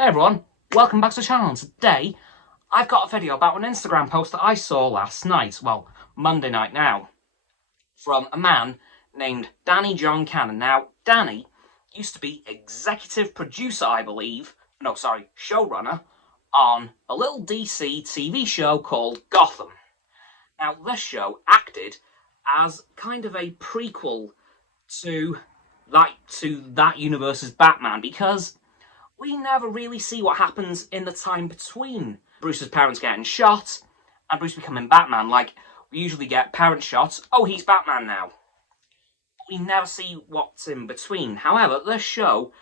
Hey everyone, welcome back to the channel. Today, I've got a video about an Instagram post that I saw last night, well, Monday night now, from a man named Danny John Cannon. Now, Danny used to be executive producer, I believe, showrunner, on a little DC TV show called Gotham. Now, this show acted as kind of a prequel to that universe's Batman, because we never really see what happens in the time between Bruce's parents getting shot and Bruce becoming Batman. Like, we usually get parent shots, oh, he's Batman now. But we never see what's in between. However, this show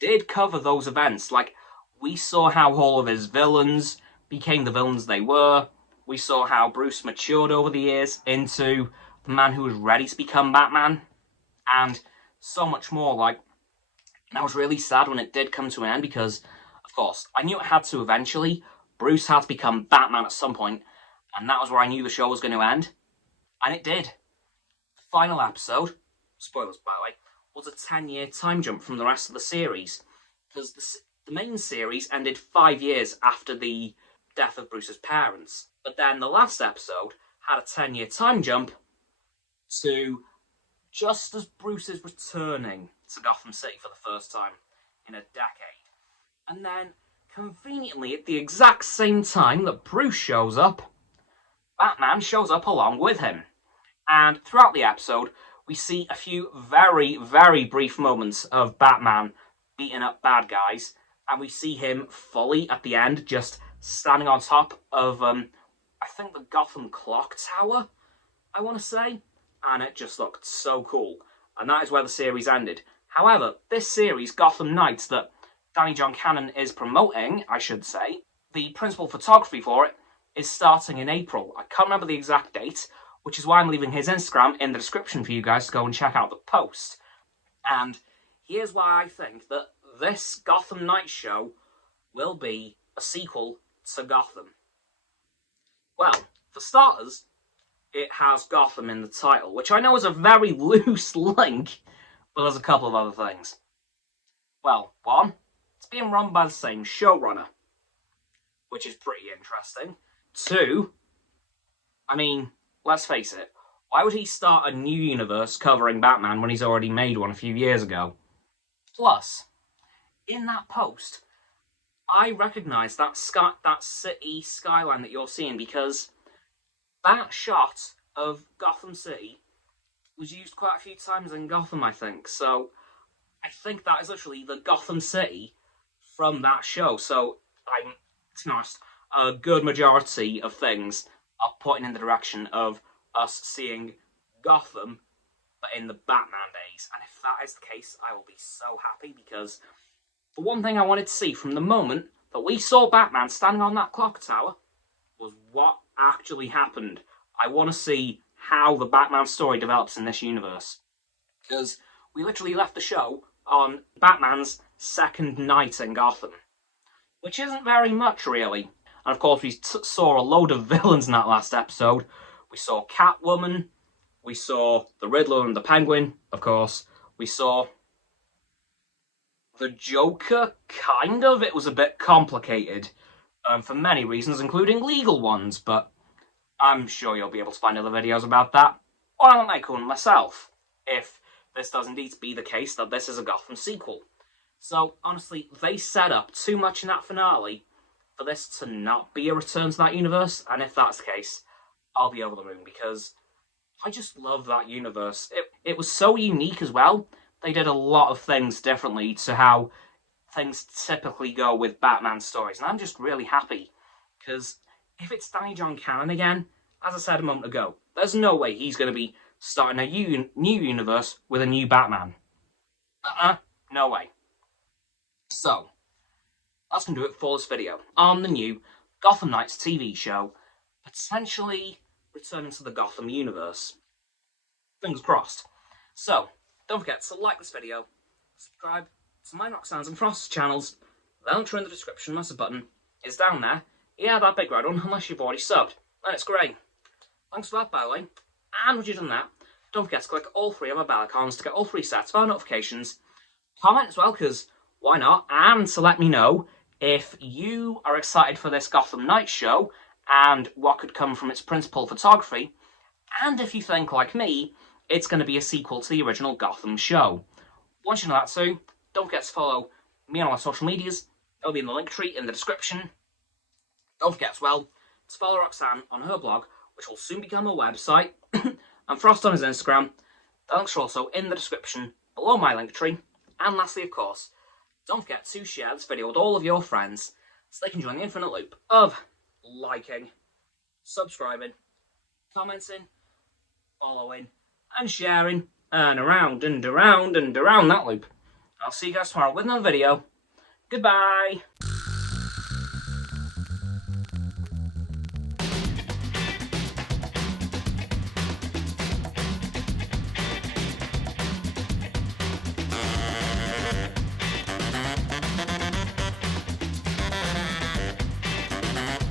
did cover those events. Like, we saw how all of his villains became the villains they were. We saw how Bruce matured over the years into the man who was ready to become Batman. And so much more. Like, and I was really sad when it did come to an end because, of course, I knew it had to eventually. Bruce had to become Batman at some point, and that was where I knew the show was going to end. And it did. The final episode, spoilers by the way, was a 10-year time jump from the rest of the series. Because the main series ended 5 years after the death of Bruce's parents. But then the last episode had a 10-year time jump to just as Bruce is returning to Gotham City for the first time in a decade. And then, conveniently, at the exact same time that Bruce shows up, Batman shows up along with him. And throughout the episode, we see a few very, very brief moments of Batman beating up bad guys, and we see him fully, at the end, just standing on top of, I think the Gotham Clock Tower, I want to say. And it just looked so cool. And that is where the series ended. However, this series, Gotham Knights, that Danny John Cannon is promoting, I should say, the principal photography for it is starting in April. I can't remember the exact date, which is why I'm leaving his Instagram in the description for you guys to go and check out the post. And here's why I think that this Gotham Knights show will be a sequel to Gotham. Well, for starters, it has Gotham in the title, which I know is a very loose link, but there's a couple of other things. Well, one, it's being run by the same showrunner, which is pretty interesting. Two, I mean, let's face it, why would he start a new universe covering Batman when he's already made one a few years ago? Plus, in that post, I recognise that city skyline that you're seeing, because that shot of Gotham City was used quite a few times in Gotham, I think. So I think that is literally the Gotham City from that show. So I'm, to be honest, a good majority of things are pointing in the direction of us seeing Gotham, but in the Batman days. And if that is the case, I will be so happy, because the one thing I wanted to see from the moment that we saw Batman standing on that clock tower was what actually happened. I want to see how the Batman story develops in this universe. Because we literally left the show on Batman's second night in Gotham, which isn't very much, really. And of course, we saw a load of villains in that last episode. We saw Catwoman, we saw the Riddler and the Penguin, of course. We saw the Joker, kind of. It was a bit complicated. For many reasons, including legal ones, but I'm sure you'll be able to find other videos about that, or I'll make one myself, if this does indeed be the case that this is a Gotham sequel. So, honestly, they set up too much in that finale for this to not be a return to that universe, and if that's the case, I'll be over the moon, because I just love that universe. It was so unique as well. They did a lot of things differently to how things typically go with Batman stories, and I'm just really happy, because if it's Danny John Cannon again, as I said a moment ago, there's no way he's going to be starting a new universe with a new Batman. No way. So, that's going to do it for this video on the new Gotham Knights TV show, potentially returning to the Gotham universe. Fingers crossed. So, don't forget to like this video, subscribe to my Roxo and Frost channels. The link in the description, that's a button, is down there. Yeah, that big red one, unless you've already subbed. And it's grey. Thanks for that, by the way. And once you've done that, don't forget to click all 3 of our bell icons to get all 3 sets of our notifications. Comment as well, because why not? And to let me know If you are excited for this Gotham Night show and what could come from its principal photography, and if you think, like me, it's going to be a sequel to the original Gotham show. Once you know that too, don't forget to follow me on all my social medias. It'll be in the link tree in the description. Don't forget as well to follow Roxanne on her blog, which will soon become a website, and Frost on his Instagram. The links are also in the description below my link tree. And lastly, of course, don't forget to share this video with all of your friends so they can join the infinite loop of liking, subscribing, commenting, following, and sharing, and around and around and around that loop. I'll see you guys tomorrow with another video. Goodbye!